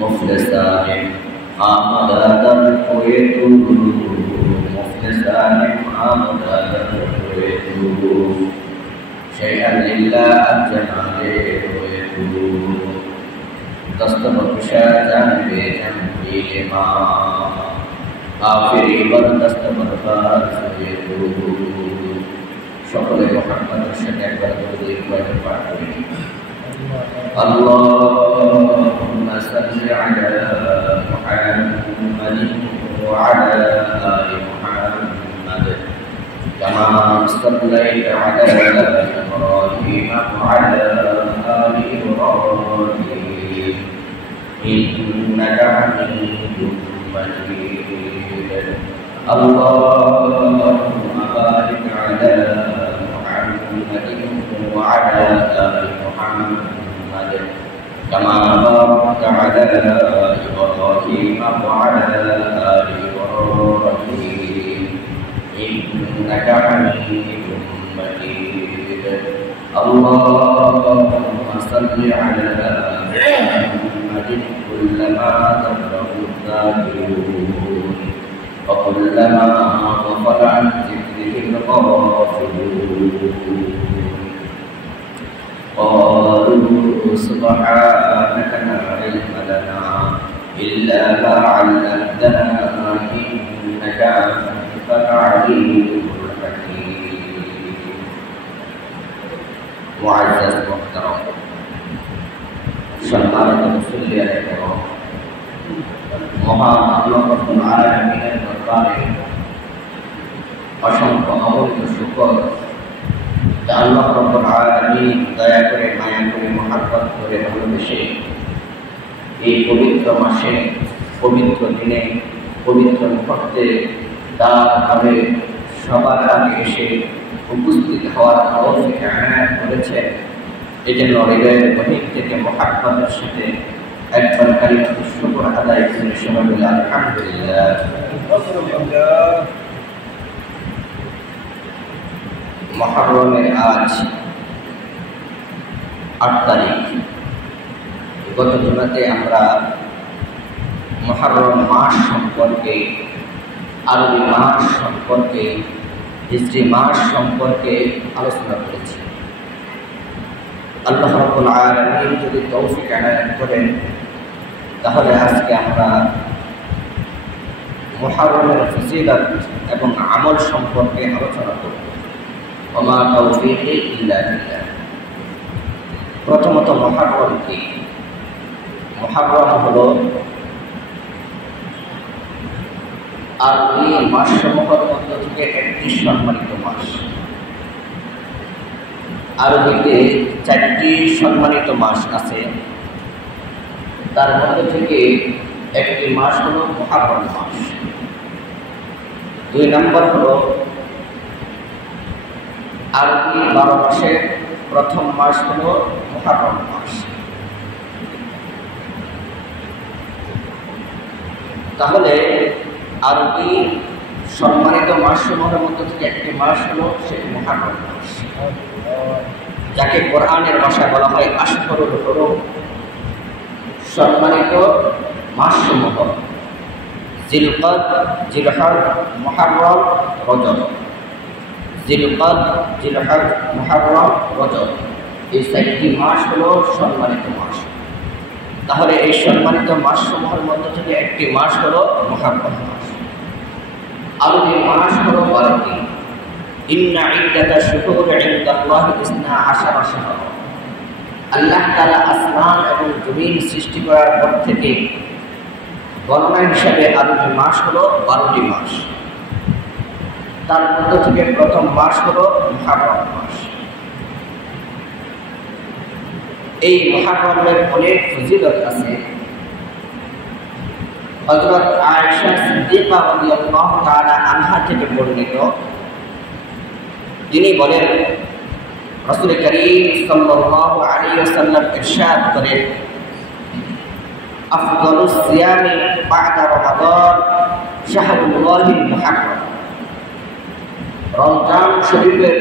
مفلسان آمدادا كويتو مفلسان آمدادا كويتو شيئا لله الجمال كويتو تستبق شاتان بجنبي لما آخری بردستبق كويتو شكرا محمد الشكر والدولي اللهم صل على محمد وعلى آل محمد كما صليت على إبراهيم وعلى آل إبراهيم إنك حميد مجيد اللهم بارك على محمد وعلى آل محمد كما باركت على إبراهيم وعلى آل إبراهيم إنك حميد مجيد اللهم صل على محمد كلما ذكره الذاكرون وكلما غفل عن ذكره الغافلون قالوا سبحانك لا علم لنا إلا ما علمتنا إنك أنت العليم الحكيم معزز محترم সম্মানিত মুসল্লিয়ানে কেরাম মহান আল্লাহ রাব্বুল আলামিনের দরবারে অসংখ্য অগণিত শুকর আল্লাহ রাব্বুল আলামিন দয়া করে মায়া করে মহব্বত করে ভালোবেসে এই পবিত্র মাসে পবিত্র দিনে পবিত্র মুহূর্তে তার ভাবে সবার আগে এসে উপস্থিত হওয়ার তৌফিক এনায়েত করেছেন। এজন্য হৃদয়ের গভীর থেকে মহব্বতের সাথে একবার কালিমাতুশ শুকর আদায় করে সবাই বলে আলহামদুলিল্লাহ। মুহররমের আজ ৮ তারিখ। গত জুমাতে আমরা মুহররম মাস সম্পর্কে, আরবি মাস সম্পর্কে, হিজরি মাস সম্পর্কে আলোচনা করেছি। আল্লাহ রাব্বুল আলামিন যদি তৌফিক এনায়েত করেন তাহলে আজকে আমরা মুহররমের ফজিলত এবং আমল সম্পর্কে আলোচনা করব। ওমা তাওফীকি ইল্লা বিল্লাহ। প্রথমত মুহররম কি? মুহররম হলো আরবি মাসসমূহের মধ্য থেকে একটি সম্মানিত মাস। আরবিতে 4টি সম্মানিত মাস আছে, তার মধ্যে থেকে একটি মাস হলো মুহররম মাস। 2 নম্বর হলো আরবি 12 মাসের প্রথম মাস হলো মুহররম মাস। তাহলে আরবি সম্মানিত মাসসমূহের মধ্যে থেকে একটি মাস হলো সেই মুহররম মাস, যাকে কোরআনের ভাষায় বলা হয় আশহুরুল হুরুম, সম্মানিত মাসসমূহ জিলকাদ, জিলহজ, মুহররম, রজব। জিলকাদ, জিলহজ, মুহররম, রজব, এই 4টি মাস হলো সম্মানিত মাস। তাহলে এই সম্মানিত মাসসমূহের মধ্যে থেকে একটি মাস হলো মুহররম মাস। আরবি মাস হলো 12টি। ইন্না ইদ্দাতাশ শুহুরি ইনদাল্লাহি 12 শাহর। আল্লাহ তাআলা আসমান এবং জমিন সৃষ্টি করার পর থেকে গণনা হিসাবে আরবি মাস হলো 12টি মাস। তার মধ্য থেকে প্রথম মাস হলো মুহররম মাস। এই মুহররমের অনেক ফজিলত আছে। হযরত আয়েশা সিদ্দিকা রাদিয়াল্লাহু তাআলা আনহা থেকে বর্ণিত, তিনি বলেন রাসূল করিম সাল্লাল্লাহু আলাইহি ওয়াসাল্লাম ইরশাদ করেন, আফদালুস সিয়ামি বা'দা রমাদান শাহরুল্লাহিল মুহররম। রমজান শরীফের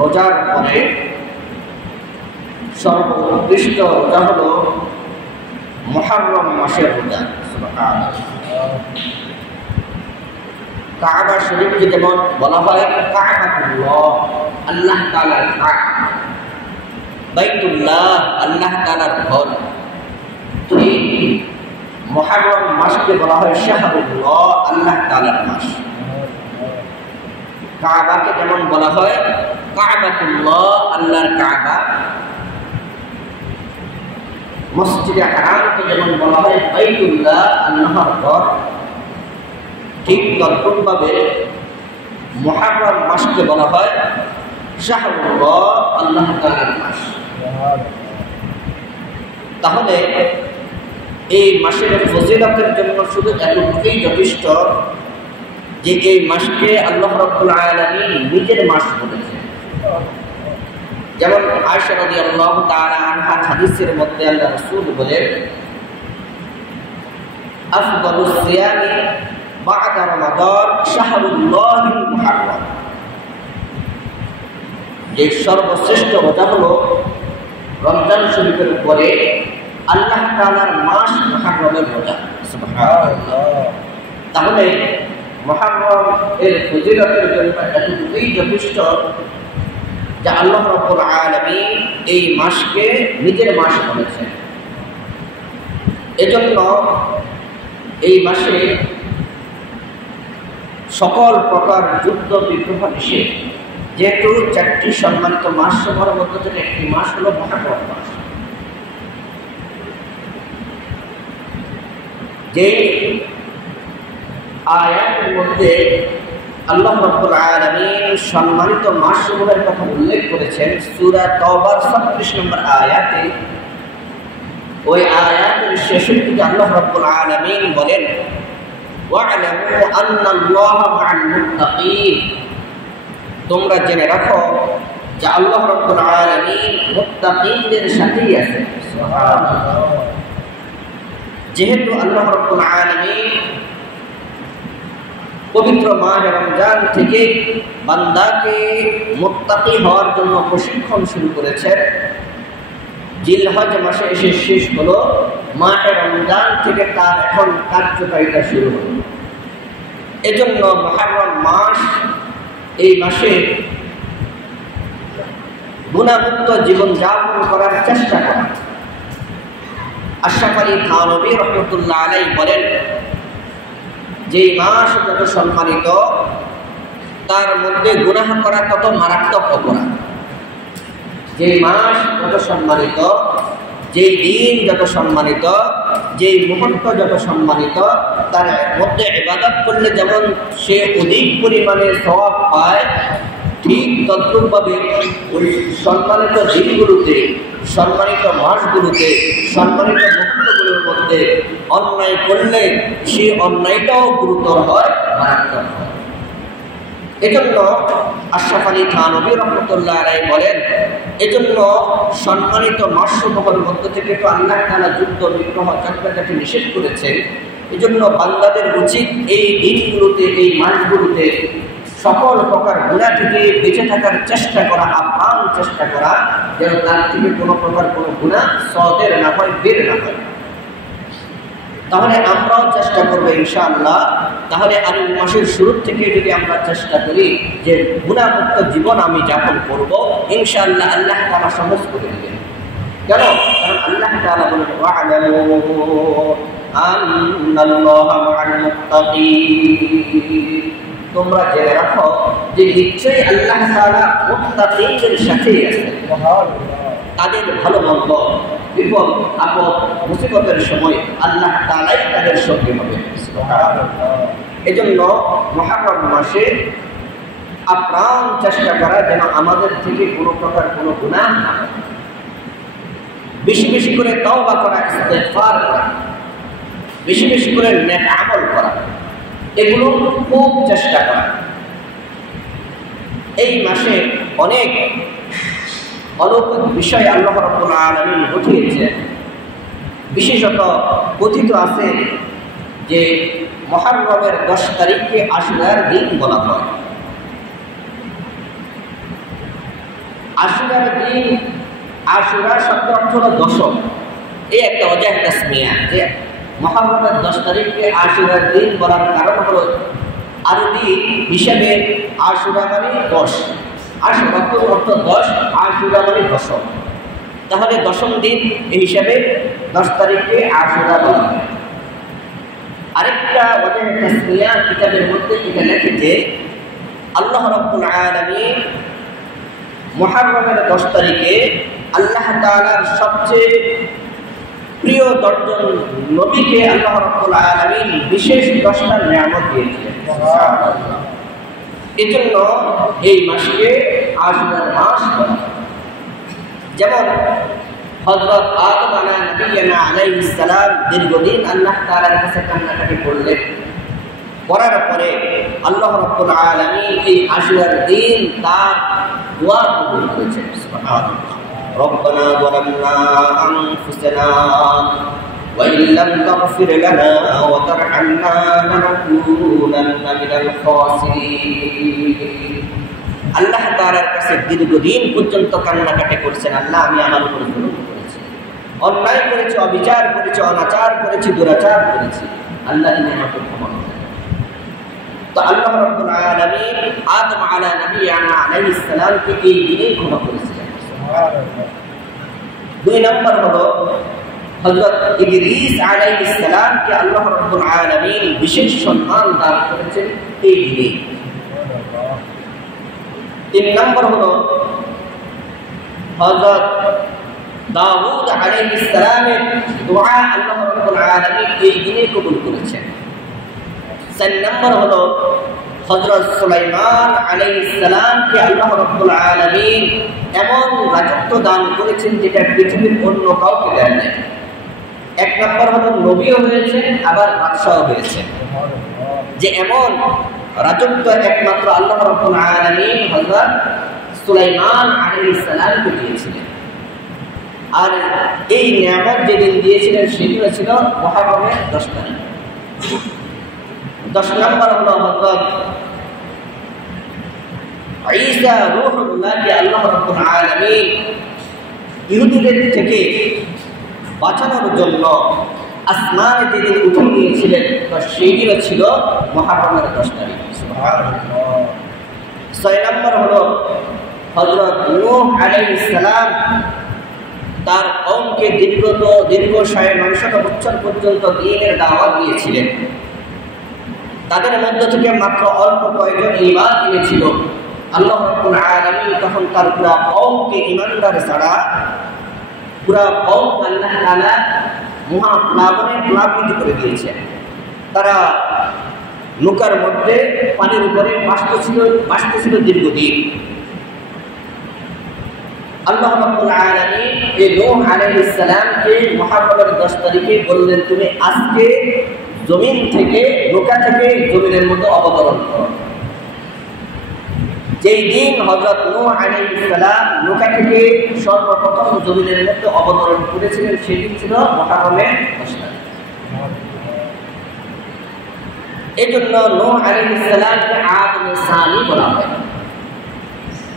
রোজার পরে সর্বোৎকৃষ্ট রোজা হলো মুহররম মাসের রোজা। সুবহানাল্লাহ। কাবা শরীফকে যেমন বলা হয় কাবাতুল্লাহ, আল্লাহ তাআলার কাবা, বাইতুল্লাহ, আল্লাহ তাআলার ঘর, ঠিক মুহররম মাসকে বলা হয় শাহরুল্লাহ, আল্লাহ তাআলার মাস। কাবাকে যেমন বলা হয় কাবাতুল্লাহ, আল্লাহর কাবা, মসজিদে হারামকে যেমন বলা হয় বাইতুল্লাহ, আল্লাহর ঘর, ঠিক তদ্রূপভাবে মুহররম মাসকে বলা হয় শাহরুল্লাহ, আল্লাহ তাআলার মাস। তাহলে এই মাসের ফজিলতের জন্য শুধু এতটুকুই যথেষ্ট যে এই মাসকে আল্লাহ রাব্বুল আলামিন নিজের মাস বলেছেন। যেমন আয়েশা রাদিয়াল্লাহু তাআলা আনহা হাদিসের মধ্যে আল্লাহ রাসূল বলেন, আফদালুস সিয়ামি বা'দা রমাদান শাহরুল্লাহিল মুহররম, যে সর্বশ্রেষ্ঠ রোজা হলো রমজান শরীফের উপরে আল্লাহ তাআলার মাস মুহররমের রোজা। সুবহানাল্লাহ। তাহলে মুহররম এর ফজিলতের জন্য এতটুকুই যথেষ্ট যে আল্লাহ রাব্বুল আলামিন এই মাসকে নিজের মাস বলেছেন। এজন্য এই মাসে সকল প্রকার যুদ্ধ বিগ্রহ নিষেধ। যেহেতু 4টি সম্মানিত মাস সমূহের মধ্যে থেকে একটি মাস হলো মুহররম মাস, যে আয়াতের মধ্যে আল্লাহ রাব্বুল আলামিন সম্মানিত মাসসমূহের কথা উল্লেখ করেছেন সূরা তাওবার 36 নম্বর আয়াতে। ওই আয়াতের শেষের দিকে আল্লাহ রাব্বুল আলামিন বলেন, ওয়া'লামু আন্নাল্লাহা মা'আল মুত্তাকিন, তোমরা জেনে রাখো যে আল্লাহ রাব্বুল আলামিন মুত্তাকিনদের সাথেই আছেন। সুবহানাল্লাহ। যেহেতু আল্লাহ রাব্বুল আলামিন পবিত্র মাহে রমজান থেকে বান্দাকে মুত্তাকি হওয়ার জন্য প্রশিক্ষণ শুরু করেছেন, জিলহজ মাসে এসে শেষ হলো, মাহে রমজান থেকে তার এখন কার্যকারিতা শুরু হলো। এজন্য মুহররম মাস, এই মাসে গুনাহমুক্ত জীবনযাপন করার চেষ্টা করা। আশরাফ আলী থানভী রাহমাতুল্লাহ আলাইহি বলেন, যে মাস যত সম্মানিত তার মধ্যে গুনাহ করা তত মারাত্মক অপরাধ। যে মাস যত সম্মানিত, যেই দিন যত সম্মানিত, যেই মুহূর্ত যত সম্মানিত, তার মধ্যে ইবাদত করলে যেমন সে অধিক পরিমাণে সওয়াব পায়, ঠিক তদ্রূপভাবে ওই সম্মানিত দিনগুলোতে, সম্মানিত মাসগুলোতে, সম্মানিত মুহূর্তগুলোর মধ্যে অন্যায় করলে সেই অন্যায়টাও গুরুতর হয়, মারাত্মক হয়। এজন্য আশরাফ আলী থানভী রাহমাতুল্লাহ আলাইহি বলেন, এজন্য সম্মানিত মাসসমূহের মধ্য থেকে তো আল্লাহ তাআলা যুদ্ধ বিগ্রহ ঝগড়াঝাটি নিষেধ করেছেন। এজন্য বান্দাদের উচিত এই দিনগুলোতে, এই মাসগুলোতে সকল প্রকার গুনাহ থেকে বেঁচে থাকার চেষ্টা করা, আপ্রাণ চেষ্টা করা, যেন তার থেকে কোনো প্রকার কোনো গুনাহ সদের না হয়, বের না হয়। তাহলে আমরাও চেষ্টা করবো ইনশাআল্লাহ। তাহলে আর এই মাসের শুরু থেকে যদি আমরা চেষ্টা করি যে গুনাহমুক্ত জীবন আমি যাপন করবো, ইনশাআল্লাহ আল্লাহ তাআলা সহজ করে দেবেন। কেন? কারণ আল্লাহ তাআলা বলেন, ওয়া'লামু আন্নাল্লাহা মা'আল মুত্তাকিন, তোমরা জেনে রাখো যে নিশ্চয়ই আল্লাহ তাআলা মুত্তাকিনদের সাথেই আছেন। তাদের ভালো মন্দ, বিপদ আপদ মুসিবতের সময় আল্লাহ তাআলাই তাদের সঙ্গে হবে। এজন্য মুহররম মাসে আপ্রাণ চেষ্টা করা যেন আমাদের থেকে কোনো প্রকার কোনো গুনাহ না হয়। বেশি বেশি করে তওবা করা, ইস্তেগফার করা, বেশি বেশি করে নেক আমল করা, এগুলো খুব চেষ্টা করা। এই মাসে অনেক অলৌকিক বিষয় আল্লাহ রাব্বুল আলামিন ঘটিয়েছেন। বিশেষত কথিত আছে যে মুহররমের 10 তারিখকে আশুরার দিন বলা হয়। আশুরার দিন, আশুরা শব্দ অর্থ হলো দশম। এই একটা ওয়াজহ তাসমিয়া যে মুহররমের 10 তারিখকে আশুরার দিন বলার কারণ হলো আরবি হিসাবে আশুরা মানে 10, আশুরা অর্থ 10, আশুরা মানে দশম। তাহলে দশম দিন এই হিসাবে 10 তারিখকে আশুরা বলা হয়। আরেকটা ওয়াজহ তাসমিয়া কিতাবের মধ্যে এটা লেখে যে আল্লাহ রাব্বুল আলামিন মুহররমের 10 তারিখে আল্লাহ তাআলার সবচেয়ে প্রিয় 10 জন নবীকে আল্লাহ রাব্বুল আলামিন বিশেষ 10টা নিয়ামত দিয়েছিলেন। সুবহানাল্লাহ। এজন্য এই মাসকে আশুরার মাস বলা হয়। যেমন হযরত আদম আলাইহিস সালাম দীর্ঘদিন আল্লাহ তাআলার কাছে কান্নাকাটি করলেন, করার পরে আল্লাহ রাব্বুল আলামিন এই আশুরার দিন তার দোয়া কবুল করেছেন। সুবহানাল্লাহ। ربنا ظلمنا أنفسنا وإن لم تغفر لنا وترحمنا لنكونن من الخاسرين। আল্লাহ তাআলার কাছে দীর্ঘদিন পর্যন্ত কান্নাকাটি করেছেন, আল্লাহ আমি আমার উপর জুলুম করেছি, অন্যায় করেছি, অবিচার করেছি, অনাচার করেছি, দুরাচার করেছি, আল্লাহ তুমি আমাকে ক্ষমা করুন। তো আল্লাহ রাব্বুল আলামিন আদম আলাইহিস সালামকে এই দিনেই ক্ষমা করেছিলেন। দুই নম্বর হলো হযরত ইদ্রিস আলাইহিস সালামকে আল্লাহ রাব্বুল আলামিন বিশেষ সম্মান দান করেছেন এই দিনে। তিন নম্বর হলো হযরত দাউদ আলাইহিস সালামের দোয়া আল্লাহ রাব্বুল আলামিন এই দিনে কবুল করেছেন। চার নম্বর হলো হযরত সুলাইমান আলাইহিস সালামকে আল্লাহ রাব্বুল আলামিন এমন রাজত্ব দান করেছেন যেটা পৃথিবীর অন্য কাউকে দেন নাই। এক নম্বর হলো নবীও হয়েছে, আবার বাদশাহ হয়েছে, যে এমন রাজত্ব একমাত্র আল্লাহ রাব্বুল আলামিন হযরত সুলাইমান আলাইহিস সালামকে দিয়েছিলেন। আর এই নিয়ামত যেদিন দিয়েছিলেন সেদিন ছিল মুহররমের 10 তারিখ। 10 নম্বর হলো হযরত ঈসা রূহুল্লাহকে আল্লাহ রাব্বুল আলামিন ইহুদিদের থেকে বাঁচানোর জন্য আসমানে যেদিন উঠে নিয়েছিলেন তো সেই দিন ছিল মুহররমের 10 তারিখ। সুবহানাল্লাহ। 6 নম্বর হলো হযরত নূহ আলাইহিস সালাম তার কওমকে দীর্ঘ 900 বছর পর্যন্ত দ্বীনের দাওয়াত দিয়েছিলেন। তাদের মধ্য থেকে মাত্র অল্প কয়েকজন ঈমান এনেছিল। আল্লাহ রাব্বুল আলামিন তখন তার পুরা কওমকে ঈমানদার ছাড়া পুরা কওম আল্লাহ তাআলা মহাপ্লাবনে প্লাবিত করে দিয়েছেন। তারা নৌকার মধ্যে পানির উপরে ভাসতেছিল দীর্ঘদিন। আল্লাহ রাব্বুল আলামিন এই নূহ আলাইহিস সালামকে মুহররমের 10 তারিখে বললেন তুমি আজকে জমিন থেকে নৌকা থেকে জমিনের মধ্যে অবতরণ করো। যেই দিন হযরত নূহ আলাইহিস সালাম নৌকা থেকে সর্বপ্রথম জমিনের মধ্যে অবতরণ করেছিলেন সেদিন ছিল মুহররমের 10 তারিখ। এজন্য নূহ আলাইহিস সালামকে আদমে সানি বলা হয়,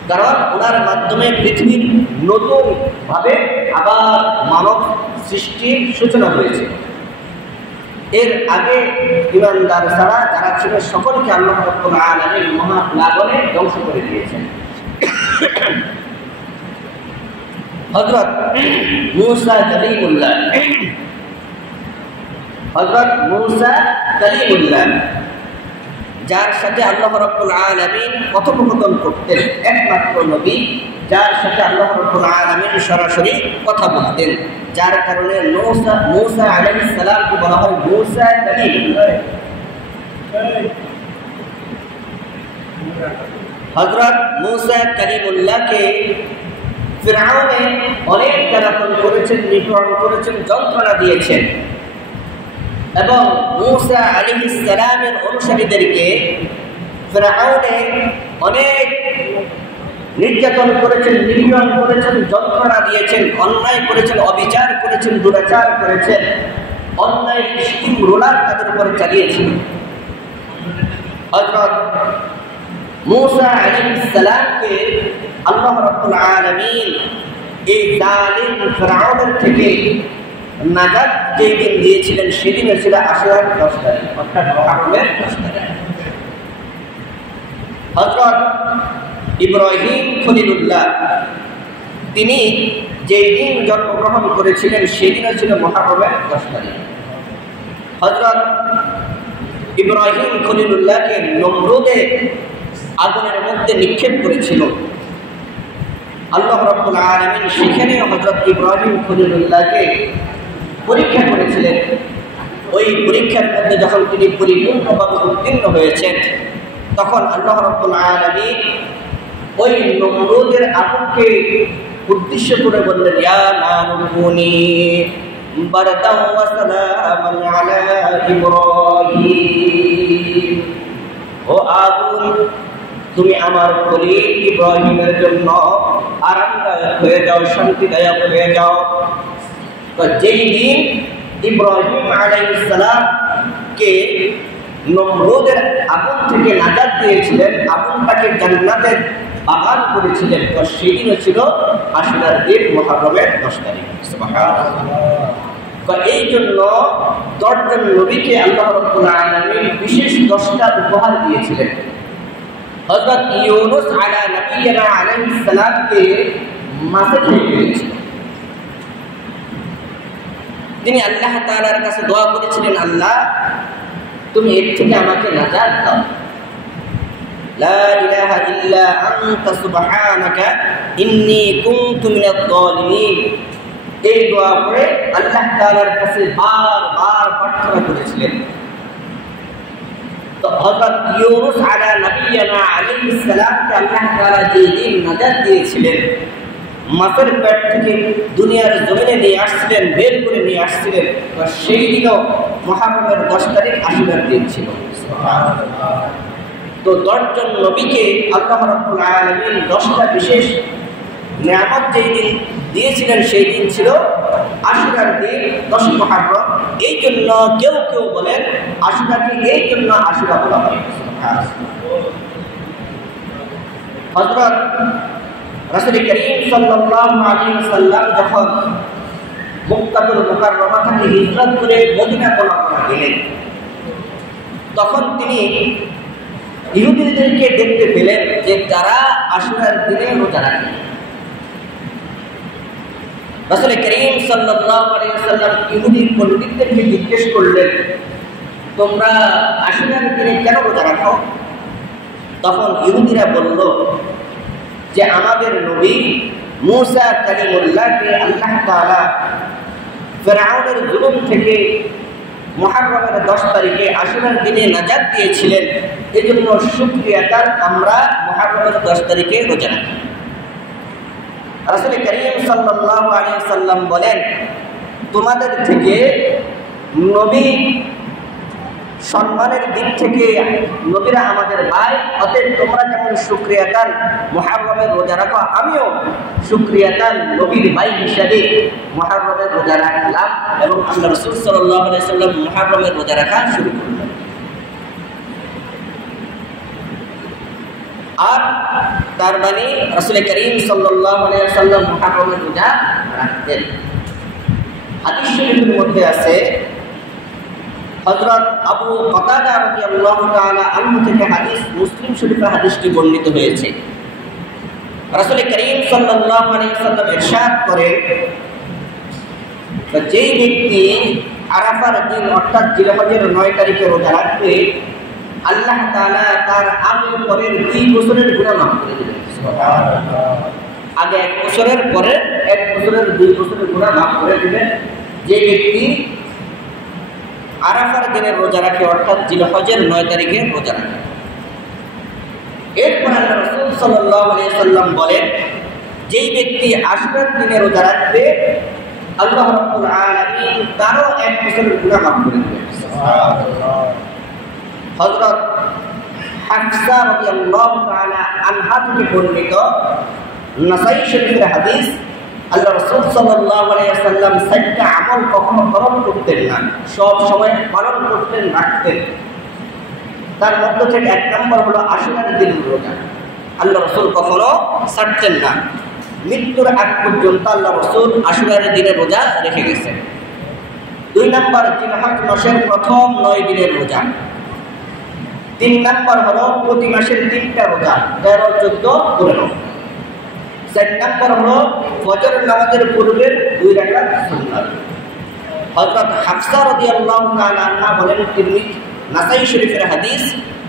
কারণ ওনার মাধ্যমে পৃথিবীর নতুন ভাবে আবার মানব সৃষ্টির সূচনা হয়েছে। এর আগে ঈমানদার ছাড়া যারা ছিল সকলকে আল্লাহ রাব্বুল আলামিন মহাপ্লাবনে ধ্বংস করে দিয়েছেন। হযরত মূসা কালিমুল্লাহ যার সাথে আল্লাহ রাব্বুল আলামিন কথোপকথন করতেন, একমাত্র নবী যার সাথে আল্লাহ রাব্বুল আলামিন সরাসরি কথা বলতেন, যার কারণে মূসা আলাইহিস সালামকে বলা হয় মূসা কালিমুল্লাহ। হযরত মূসা কালিমুল্লাহকে ফিরআউনে অনেক নির্যাতন করেছেন, নিপীড়ন করেছেন, যন্ত্রণা দিয়েছেন এবং মূসা আলাইহিস সালামের অনুসারীদেরকে ফিরআউনে অনেক নির্যাতন করেছেন, নিপীড়ন করেছেন, যন্ত্রণা দিয়েছেন, অন্যায় করেছেন, অবিচার করেছেন, দুরাচার করেছেন, অন্যায় স্টিম রোলার তাদের উপরে চালিয়েছেন। হযরত মূসা আলাইহিস সালামকে আল্লাহ রাব্বুল আলামিন এই জালিম ফিরআউনের থেকে নাজাত যেই দিন দিয়েছিলেন সেদিন ছিল আশুরার 10 তারিখ, অর্থাৎ মুহররমের 10 তারিখ। হযরত ইব্রাহিম খলিলুল্লাহ তিনি যেই দিন জন্মগ্রহণ করেছিলেন সেদিনও ছিল মুহররমের 10 তারিখ। হযরত ইব্রাহিম খলিলুল্লাহকে নমরুদে আগুনের মধ্যে নিক্ষেপ করেছিল। আল্লাহ রাব্বুল আলামিন সেখানে হযরত ইব্রাহিম খলিলুল্লাহকে পরীক্ষা করেছিলেন। ওই পরীক্ষার মধ্যে যখন তিনি পরিপূর্ণভাবে উত্তীর্ণ হয়েছেন তখন আল্লাহ রাব্বুল আলামিন ওই নমরুদের আগুনকে উদ্দেশ্য করে বললেন, ইয়া নারু কুনি বারদান ওয়া সালামান আলা ইব্রাহিম, ও আগুন তুমি আমার খলিল ইব্রাহিমের জন্য আরামদায়ক হয়ে যাও, শান্তিদায়ক হয়ে যাও। তো যেই দিন ইব্রাহিম আলাইহিস সালামকে নমরুদের আগুন থেকে নাজাত দিয়েছিলেন, আগুনটাকে জান্নাতের বাগান করেছিলেন, তো সেদিনও ছিল আশুরার দিন, মুহররমের 10 তারিখ। সুবহানাল্লাহ। এই জন্য 10 জন নবীকে আল্লাহ রাব্বুল আলামিন বিশেষ 10টা উপহার দিয়েছিলেন। হযরত ইউনূস আলা নবিয়্যিনা আলাইহিস সালামকে মাছে খেয়ে ফেলেছিলেন। তিনি আল্লাহ তাআলার কাছে দোয়া করেছিলেন, আল্লাহ তুমি এর থেকে আমাকে নাজাত দাও। লা ইলাহা ইল্লা আনতা সুবহানাকা ইন্নী কুনতু মিনাজ জালিমিন। এই দোয়া করে আল্লাহ তাআলার কাছে বারবার প্রার্থনা করেছিলেন। তো হযরত ইউনূস আলা নবিয়্যিনা আলাইহিস সালামকে আল্লাহ তাআলা যেদিন নাজাত দিয়েছিলেন, মাছের পেট থেকে দুনিয়ার জমিনে নিয়ে আসছিলেন, বের করে নিয়ে আসছিলেন, তো সেই দিনও মুহররমের 10 তারিখ আশুরার দিন ছিল। সুবহানাল্লাহ। তো 10 জন নবীকে আল্লাহ রাব্বুল আলামিন 10টা বিশেষ নিয়ামত যেই দিন দিয়েছিলেন সেই দিন ছিল আশুরার দিন, 10 মুহররম। এই জন্য কেউ কেউ বলেন আশুরাকে এই জন্য আশুরা বলা হয়। হযরত রাসূল করিম সাল্লাল্লাহু আলাইহি ওয়াসাল্লাম যখন মক্কাতুল মুকাররমা থেকে হিজরত করে মদিনা পলায়ন গেলেন, তখন তিনি ইহুদিদেরকে দেখতে পেলেন যে তারা আশুরার দিনে রোজা রাখে। রাসূল করিম সাল্লাল্লাহু আলাইহি ওয়াসাল্লাম ইহুদি পণ্ডিতদেরকে জিজ্ঞেস করলেন, তোমরা আশুরার দিনে কেন রোজা রাখো? তখন ইহুদিরা বলল যে আমাদের নবী মূসা কালিমুল্লাহকে আল্লাহ তাআলা ফিরআউনের জুলুম থেকে মুহররমের 10 তারিখে আশুরার দিনে নাজাত দিয়েছিলেন, এজন্য শুকরিয়া তার আমরা মুহররমের 10 তারিখে রোজা রাখি। রাসূল করিম সাল্লাল্লাহু আলাইহি ওয়াসাল্লাম বলেন, তোমাদের থেকে নবী সম্মানের দিক থেকে নবীরা আমাদের ভাই, অতএব তোমরা যেমন শুকরিয়া তার মুহররমের রোজা রাখো, আমিও শুকরিয়া তার নবীর ভাই হিসাবে মুহররমের রোজা রাখলাম এবং আল্লাহ রাসূল সাল্লাল্লাহু আলাইহি ওয়াসাল্লাম মুহররমের রোজা রাখা শুরু করলেন। আর তার মানে রাসূল করিম সাল্লাল্লাহু আলাইহি ওয়াসাল্লাম মুহররমের রোজা রাখতেন। হাদিস শরীফের মধ্যে আছে, হযরত আবু কাতাদা রাদিয়াল্লাহু তাআলা আনহু থেকে হাদিস, মুসলিম শরীফে হাদিসটি বর্ণিত হয়েছে। রাসূল করিম সাল্লাল্লাহু আলাইহি ওয়াসাল্লাম ইরশাদ করেন, যেই ব্যক্তি আরাফার দিন অর্থাৎ জিলহজের 9 তারিখে রোজা রাখবে, আল্লাহ তাআলা তার আগে পরের 2 বছরের গুনাহ মাফ করে দিবেন। সুবহানাল্লাহ। আগে 1 বছরের, পরে 1 বছরের 2 বছরের গুনাহ মাফ করে দিবেন যে ব্যক্তি আরাফার দিনের রোজা রাখে অর্থাৎ জিলহজের 9 তারিখে রোজা রাখে। এরপর আল্লাহ রাসূল সাল্লাল্লাহু আলাইহি ওয়াসাল্লাম বলেন, যেই ব্যক্তি আশুরার দিনে রোজা রাখবে, আল্লাহ রাব্বুল আলামিন তারও 1 বছরের গুনাহ মাফ করে দিবেন। সুবহানাল্লাহ। হযরত হাফসা রাদিয়াল্লাহু তাআলা আনহা থেকে বর্ণিত নাসাই শরীফের হাদিস, আল্লাহ রাসূল সাল্লাল্লাহু আলাইহি ওয়াসাল্লাম 4টা আমল কখনো পালন করতেন না, সব সময় পালন করতেন, রাখতেন। তার মধ্য থেকে 1 নম্বর হলো আশুরার দিনের রোজা। আল্লাহ রাসূল কখনো ছাড়তেন না, মৃত্যুর আগ পর্যন্ত আল্লাহ রাসূল আশুরার দিনের রোজা রেখে গেছেন। 2 নম্বর জিলহজ মাসের প্রথম 9 দিনের রোজা। 3 নম্বর হলো প্রতি মাসের 3টা রোজা 13, 14, 15। 4 নম্বর হলো ফজর নামাজের পূর্বের 2 রাকাত সুন্নাত। হযরত হাফসা রাদিয়াল্লাহু তাআলা আনহা বলেন, তিরমিজি নাসাই শরীফের হাদিস,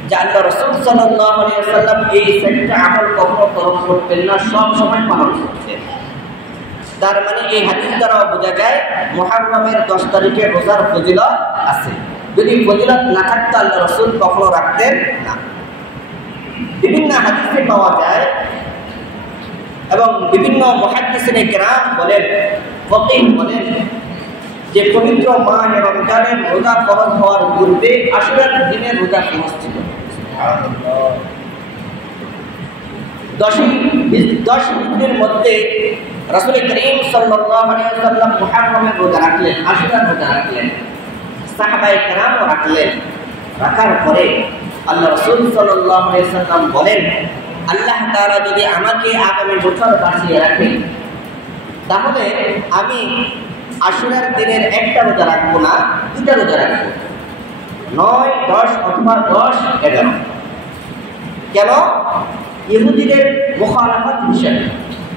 যে আল্লাহ রাসূল সাল্লাল্লাহু আলাইহি ওয়াসাল্লাম এই 4টা আমল কখনো পালন করতেন না, সব সময় পালন করতেন। তার মানে এই হাদিস দ্বারা বোঝা যায় মুহররমের 10 তারিখে রোজার ফজিলত আছে। যদি ফজিলত না থাকতো আল্লাহ রাসূল কখনো রাখতেন না। বিভিন্ন হাদিসে পাওয়া যায় এবং বিভিন্ন মুহাদ্দিসিনে কেরাম বলেন, ফকিহ বলেন যে পবিত্র মাহে রমজানের রোজা ফরজ হওয়ার পূর্বে আশুরার দিনের রোজা ফরজ ছিল। সুবহানাল্লাহ। 10 দিনের মধ্যে রাসূল করিম সাল্লাল্লাহু আলাইহি ওয়াসাল্লাম মুহররমের রোজা রাখলেন, আশুরার রোজা রাখলেন, সাহাবায়ে কেরামও রাখলেন। রাখার পরে আল্লাহ রাসূল সাল্লাল্লাহু আলাইহি ওয়াসাল্লাম বলেন, আল্লাহ তাআলা যদি আমাকে আগামী বছর বাঁচিয়ে রাখেন, তাহলে আমি আশুরার দিনের একটা রোজা রাখবো না, 2টা রোজা রাখবো, 9, 10 অথবা 10, 11। কেন? ইহুদিদের মুখালাফাত হিসেবে,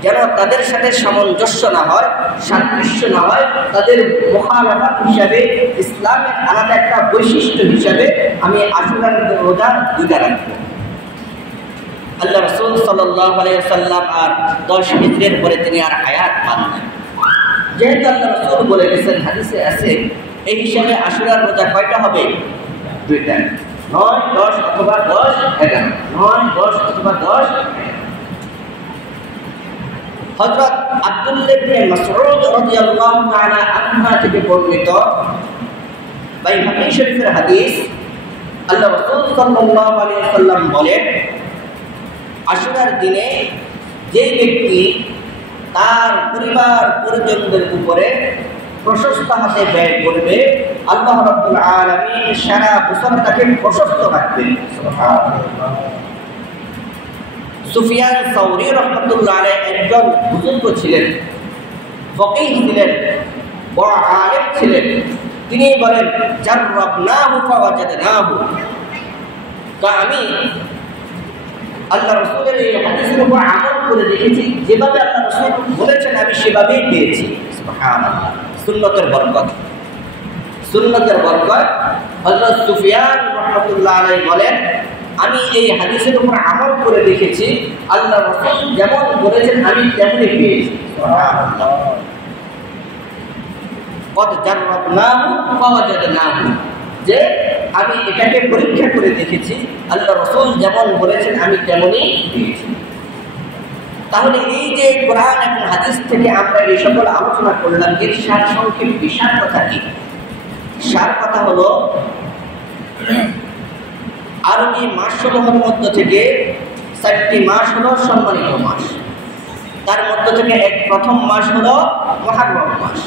যেন তাদের সাথে সামঞ্জস্য না হয়, সাদৃশ্য না হয়, তাদের মুখালাফাত হিসাবে ইসলামের আলাদা একটা বৈশিষ্ট্য হিসাবে আমি আশুরার রোজা 2টা রাখবো। আল্লাহ রাসূল সাল্লাল্লাহু আলাইহি ওয়াসাল্লাম আর 10 হিজরির পরে তিনি আর হায়াত পান না। যেহেতু আল্লাহ রাসূল বলে গেছেন, হাদিসে আছে, এই হিসাবে আশুরার রোজা কয়টা হবে? 2টা, 9, 10 অথবা 10, 11। 9, 10 অথবা 10, 11। হযরত আব্দুল্লাহ ইবনে মাসউদ রাদিয়াল্লাহু তাআলা আনহু থেকে বর্ণিত বাইহাকী শরীফের হাদিস, আল্লাহ রাসূল সাল্লাল্লাহু আলাইহি ওয়াসাল্লাম বলেন, আশুরার দিনে যে ব্যক্তি তার পরিবার পরিজনদের উপরে প্রশস্ত হাতে ব্যয় করবে, আল্লাহ রাব্বুল আলামিন সারা বছর তাকে প্রশস্ত রাখবেন। সুবহানাল্লাহ। সুফিয়ান সাওরী রাহমাতুল্লাহ আলাইহি একজন বুজুর্গ ছিলেন, ফকিহ ছিলেন, বড় আলেম ছিলেন। তিনি বলেন, জাররাবনাহু ফাওয়াজাদনাহু, আমি আল্লাহ রাসূলের এই হাদিসের উপর আমল করে দেখেছি, যেভাবে আল্লাহ রাসূল বলেছেন আমি সেভাবেই পেয়েছি। সুবহানাল্লাহ। সুন্নতের বরকত, সুন্নতের বরকত। হযরত সুফিয়ান রাহমাতুল্লাহ আলাইহি বলেন, আমি এই হাদিসের উপর আমল করে দেখেছি, আল্লাহ রাসূল যেমন বলেছেন আমি তেমনই পেয়েছি। সুবহানাল্লাহ। কদ জাররাবনাহু ফাওয়াজাদনাহু, যে আমি এটাকে পরীক্ষা করে দেখেছি, আল্লাহ রাসূল যেমন বলেছেন আমি তেমনই পেয়েছি। তাহলে এই যে কোরআন এবং হাদিস থেকে আমরা এই সকল আলোচনা করলাম, এর সার সংক্ষেপ বিশাল কথা কি? সার কথা হলো, আরবি মাসসমূহের মধ্য থেকে 4টি মাস হলো সম্মানিত মাস। তার মধ্য থেকে প্রথম মাস হলো মুহররম মাস।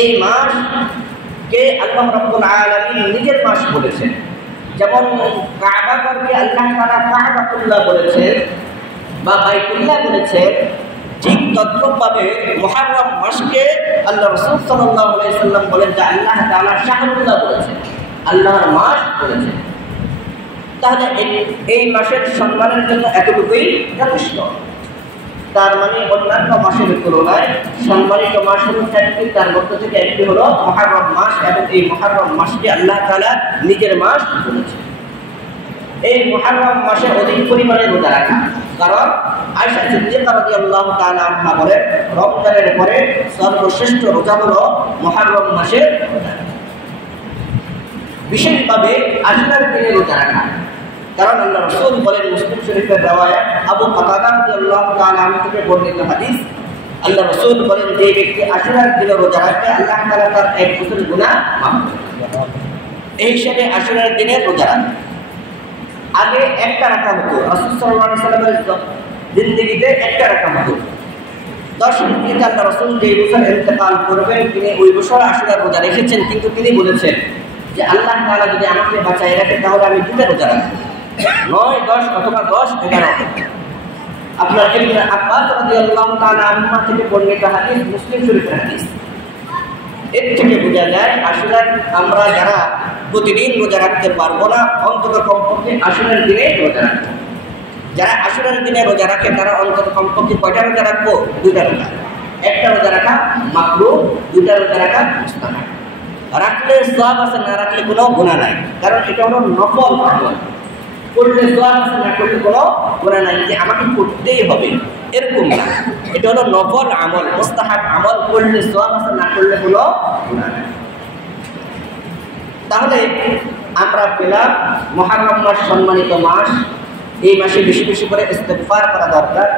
এই মাসকে আল্লাহ রাব্বুল আলামিন নিজের মাস বলেছেন। যেমন কাবাকে আল্লাহ তাআলা কাবাতুল্লাহ বলেছেন বা বাইতুল্লাহ বলেছেন, ঠিক তদ্রূপভাবে মুহররম মাসকে আল্লাহ রাসূল সাল্লাল্লাহু আলাইহি ওয়াসাল্লাম বলেন যে আল্লাহ তাআলা শাহরুল্লাহ বলেছেন, আল্লাহর মাস বলেছেন। তাহলে এই মাসের সম্মানের জন্য এতটুকুই যথেষ্ট। তার মানে অন্যান্য মাসের তুলনায় সম্মানিত মাস হল 4টি, তার মধ্যে থেকে একটি হলো মুহররম মাস, এবং এই মুহররম মাসকে আল্লাহ তাআলা নিজের মাস বলেছেন। এই মুহররম মাসে অধিক পরিমাণে রোজা রাখা, কারণ আয়েশা সিদ্দিকা রাদিয়াল্লাহু তাআলা আনহা বলেন, রমজানের পরে সর্বশ্রেষ্ঠ রোজা হলো মুহররম মাসের রোজা। বিশেষভাবে আশুরার দিনে রোজা রাখা, কারণ আল্লাহ রাসূল বলেন, মুসলিম শরীফের riwayat আবু কাতাদা রাদিয়াল্লাহু তাআলা আনহু থেকে বর্ণিত হাদিস, আল্লাহ রাসূল বলেন, যে ব্যক্তি আশুরার দিনে রোজা রাখে আল্লাহ তাআলা তার 1 বছরের গুনাহ মাফ করেন। এই হিসাবে আশুরার দিনে রোজা রাখা। আগে একটা রাখা হতো, রাসূল সাল্লাল্লাহু আলাইহি ওয়াসাল্লামের জিন্দেগিতে একটা রাখা হতো। 10 হিজরিতে আল্লাহ রাসূল যে বছর ইন্তেকাল করবেন, তিনি ওই বছর আশুরার রোজা রেখেছেন, কিন্তু তিনি বলেছেন যে আল্লাহ তাআলা যদি আমাকে বাঁচায় রাখে তাহলে আমি 2টা রোজা রাখবো, 9, 10 অথবা 10, 11। আপনার ইবনে আব্বাস রাদিয়াল্লাহু তাআলা আনহু থেকে বর্ণিত হাদিস, মুসলিম শরীফের হাদিস, এর থেকে বোঝা যায় আসলে আমরা যারা প্রতিদিন রোজা রাখতে পারবো না, অন্তত কমপক্ষে আশুরার দিনে রোজা রাখবো। যারা আশুরার দিনে রোজা রাখে তারা অন্তত কমপক্ষে কয়টা রোজা রাখবো? 2টা রোজা। একটা রোজা রাখা মাকরুহ, 2টা রোজা রাখা মুস্তাহাব। রাখলে সওয়াব আছে, না রাখলে কোনো গুনাহ নাই, কারণ এটা হলো নফল আমল। করলে সওয়াব আছে, না করলে কোনো গুনাহ নাই, যে আমাকে করতেই হবে এরকম না। এটা হলো নফল আমল, মুস্তাহাব আমল, করলে সওয়াব আছে, না করলে কোনো গুনাহ নাই। তাহলে আমরা পেলাম মুহররম মাস সম্মানিত মাস। এই মাসে বেশি বেশি করে ইস্তেগফার করা দরকার,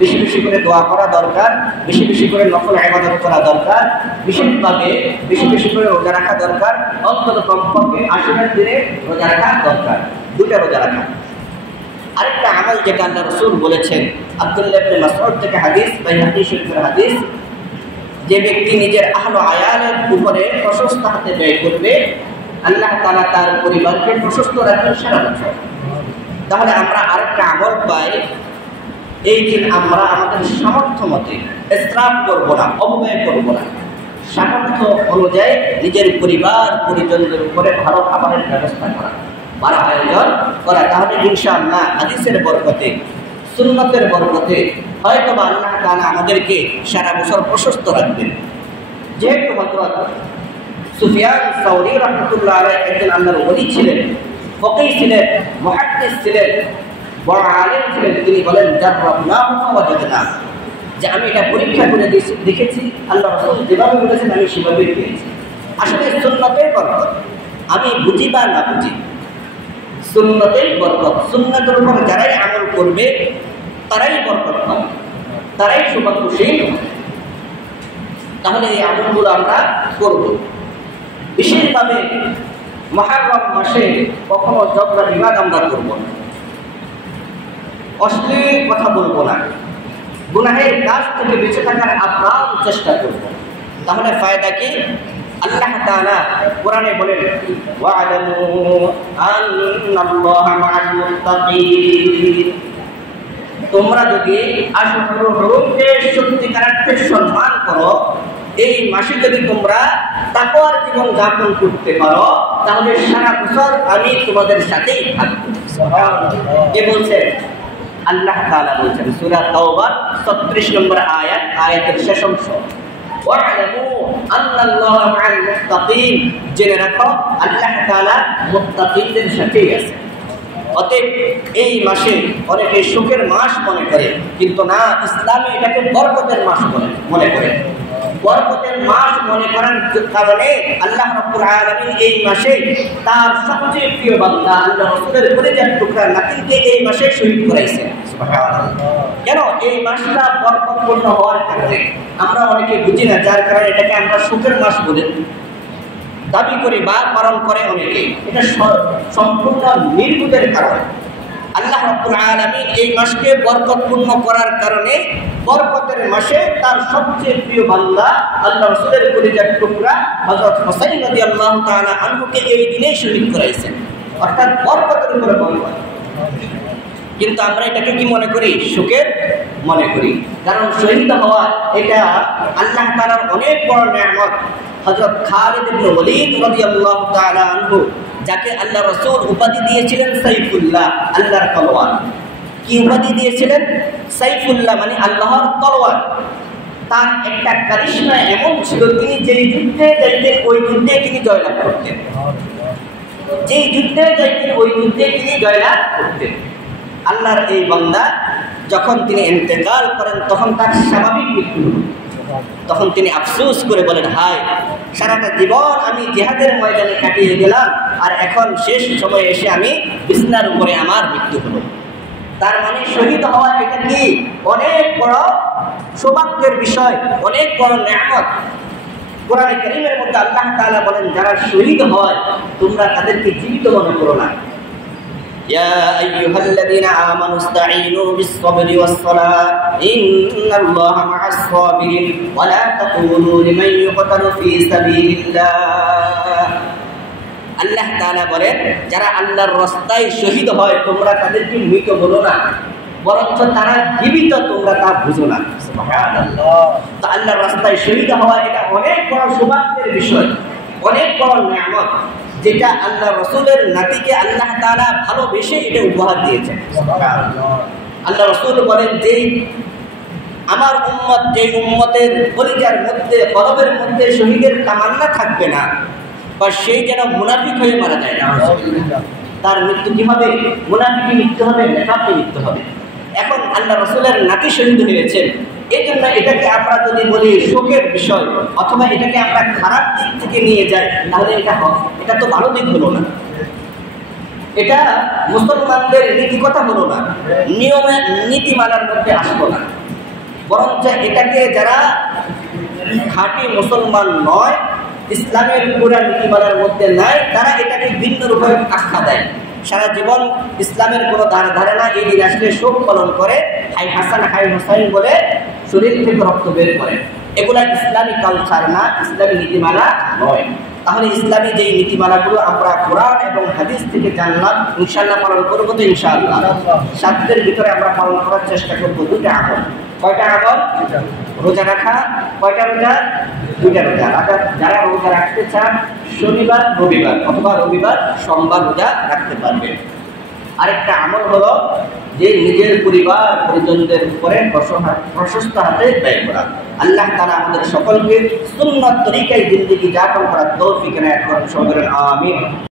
বেশি বেশি করে দোয়া করা দরকার, বেশি বেশি করে নফল ইবাদত করা দরকার, বিশেষভাবে বেশি বেশি করে রোজা রাখা দরকার। অন্তত কমপক্ষে আশুরার দিনে রোজা রাখা দরকার, 2টা রোজা রাখা। আরেকটা আমল যেটা আল্লাহ রাসূল বলেছেন, আব্দুল্লাহ ইবনে মাসউদ থেকে হাদিস, বাইহাকী শরীফের হাদিস, যে ব্যক্তি নিজের আহলে আয়ালের উপরে প্রশস্ত হাতে ব্যয় করবে, আল্লাহ তাআলা তার পরিবারকে প্রশস্ত রাখবেন সারা বছর। তাহলে আমরা আরেকটা আমল পাই, এই দিন আমরা আমাদের সামর্থ্য মতে ইসরাফ করবো না, অপব্যয় করবো না। সামর্থ্য অনুযায়ী নিজের পরিবার পরিজনদের উপরে ভালো খাবারের ব্যবস্থা করা, ভালো আয়োজন করা। তাহলে ইনশাআল্লাহ হাদিসের বরকতে, সুন্নতের বরকতে হয়তো বা আল্লাহ তাআলা আমাদেরকে সারা বছর প্রশস্ত রাখবেন। যেহেতু হযরত সুফিয়ান সাউরি রাহমাতুল্লাহ আলাইহি একজন আল্লাহর ওলি ছিলেন, ফকিহ ছিলেন, মুহাদ্দিস ছিলেন, বড় আলেম ছিলেন। তিনি বলেন, জাররাবনাহু ফাওয়াজাদনা, যে আমি এটা পরীক্ষা করে দেখেছি, আল্লাহ রাসূল যেভাবে বলেছেন আমি সেভাবেই পেয়েছি। আসলে সুন্নতের বরকত, আমি বুঝি বা না বুঝি, সুন্নতের বরকত। সুন্নতের উপর যারাই আমল করবে তারাই বরকত পাবে, তারাই সৌভাগ্যশীল হবে। তাহলে এই আমলগুলো আমরা করব। বিশেষভাবে মুহররম মাসে কখনো ঝগড়া বিবাদ আমরা করব না, অশ্লীল কথা বলবো না, গুনাহের কাজ থেকে বেঁচে থাকার আপ্রাণ চেষ্টা করব। তাহলে ফায়দা কি? আল্লাহ তাআলা কোরআনে বলেন, ওয়া'লামু আন্নাল্লাহা মা'আল মুত্তাকিন। তোমরা যদি আশহুরুল হুরুমকে সত্যিকার অর্থে সম্মান করো, এই মাসে যদি তোমরা তাকওয়ার জীবন যাপন করতে পারো, তাহলে সারা বছর আমি তোমাদের সাথেই থাকব। সুবহানাল্লাহ। কে বলছেন? আল্লাহ তাআলা বলছেন সূরা তাওবার 36 নম্বর আয়াত, আয়াতের শেষ অংশ, ওয়া'লামু আন্নাল্লাহা মা'আল মুত্তাকিন। জেনে রাখো আল্লাহ তাআলা মুত্তাকিনদের সাথেই আছে। অতএব এই মাসে অনেকে সুখের মাস মনে করে, কিন্তু না, ইসলামে এটাকে বরকতের মাস মনে করে। বরকতের মাস মনে করার কারণে আল্লাহ রাব্বুল আলামিন এই মাসে তার সবচেয়ে প্রিয় বান্দা আল্লাহ রাসূলের কলিজার টুকরা নাতিকে এই মাসে শহীদ করাইছেন। সুবহানাল্লাহ। কেন? এই মাসটা বরকতপূর্ণ হওয়ার কারণে। আমরা অনেকে বুঝি না, যার কারণে এটাকে আমরা সুখের মাস বলে দাবি করি বা পালন করে অনেকে। এটা সম্পূর্ণ নির্বুদ্ধের কারণ। আল্লাহ রাব্বুল আলামিন এই মাসকে বরকতপূর্ণ করার কারণে বরকতের মাসে তার সবচেয়ে প্রিয় বান্দা আল্লাহ রাসূলের কলিজার টুকরা হযরত হুসাইন রাদিয়াল্লাহু তাআলা আনহুকে এই দিনে শহীদ করাইছেন, অর্থাৎ বরকতের উপরে বরকত। কিন্তু আমরা এটাকে কি মনে করি? সুখের মনে করি। কারণ শহীদ হওয়া এটা আল্লাহ তাআলার অনেক বড় নিয়ামত। হযরত খালিদ ইবনে ওয়ালিদ রাদিয়াল্লাহু তাআলা আনহু, যাকে আল্লাহ রাসূল উপাধি দিয়েছিলেন সাইফুল্লাহ, আল্লাহর তলোয়ার। কি উপাধি দিয়েছিলেন? সাইফুল্লাহ, মানে আল্লাহর তলোয়ার। তার একটা কারিশমা এমন ছিল, তিনি যেই যুদ্ধে যাইতেন ওই যুদ্ধে তিনি জয়লাভ করতেন, যেই যুদ্ধে যাইতেন ওই যুদ্ধে তিনি জয়লাভ করতেন। আল্লাহর এই বান্দা যখন তিনি ইন্তেকাল করেন তখন তার স্বাভাবিক মৃত্যু হল। তখন তিনি আফসোস করে বলেন, হায়, সারাটা জীবন আমি জিহাদের ময়দানে কাটিয়ে গেলাম, আর এখন শেষ সময়ে এসে আমি বিছনার উপরে আমার মৃত্যু হলো। তার মানে শহীদ হওয়া এটা কি অনেক বড় সৌভাগ্যের বিষয়, অনেক বড় নিয়ামত। কোরআনে কারীমের মধ্যে আল্লাহ তাআলা বলেন, যারা শহীদ হয় তোমরা তাদেরকে জীবিত মনে করো না। يا أيها الذين آمنوا استعينوا بالصبر والصلاة إن الله مع الصابرين ولا تقولوا لمن يقتل في سبيل الله। আল্লাহ তাআলা বলেন, যারা আল্লাহর রাস্তায় শহীদ হয় তোমরা তাদেরকে মৃত বলো না, বরঞ্চ তারা জীবিত, তোমরা তা বুঝো না। তো আল্লাহর রাস্তায় শহীদ হওয়া এটা অনেক বড় সৌভাগ্যের বিষয়, অনেক বড় নিয়ামত, যেটা আল্লাহ রসুলের নাতিকে আল্লাহ তাআলা ভালোবেসে এটা উপহার দিয়েছেন। আল্লাহ রসুল বলেন, যে আমার উম্মত, যে উম্মতের কলিজার মধ্যে, কলবের মধ্যে শহীদের তামান্না থাকবে না, বা সেই যেন মুনাফিক হয়ে মারা যায় না, তার মৃত্যু কি হবে? মুনাফিকি মৃত্যু হবে, নেফাকি মৃত্যু হবে। এখন আল্লাহ রসুলের নাতি শহীদ হয়েছেন, এই জন্য এটাকে আমরা যদি বলি শোকের বিষয়, অথবা এটাকে আমরা খারাপ দিক থেকে নিয়ে যাই, তাহলে এটা তো ভালো দিক হলো না, এটা মুসলমানদের নীতিকথা হলো না, নিয়মের নীতিমালার মধ্যে আসবো না। বরঞ্চ এটাকে যারা খাঁটি মুসলমান নয়, ইসলামের পুরা নীতিমালার মধ্যে নাই, তারা এটাকে ভিন্ন রূপে আখ্যা দেয়। সারা জীবন ইসলামের কোনো ধারে না, এই দিন আসলে শোক পালন করে, হাই হাসান হাই হুসাইন বলে শরীর থেকে রক্ত বের করে। এগুলা ইসলামী কালচার না, ইসলামী নীতিমালা নয়। তাহলে ইসলামী যেই নীতিমালাগুলো আমরা কোরআন এবং হাদিস থেকে জানলাম, ইনশাআল্লাহ পালন করবো তো ইনশাআল্লাহ। সাধ্যের ভিতরে আমরা পালন করার চেষ্টা করবো দুটা আমল। কয়টা আমল? রোজা রাখা। কয়টা রোজা? দুইটা রোজা। যারা রোজা রাখতে চান শনিবার রবিবার, অথবা রবিবার সোমবার রোজা রাখতে পারবেন। আরেকটা আমল হলো যে নিজের পরিবার পরিজনদের উপরে প্রশস্ত হাতে ব্যয় করা। আল্লাহ তাআলা আমাদের সকলকে সুন্নাত তরিকায় জিন্দেগি যাপন করার তৌফিক এনায়েত করুন। সকলে আমিন।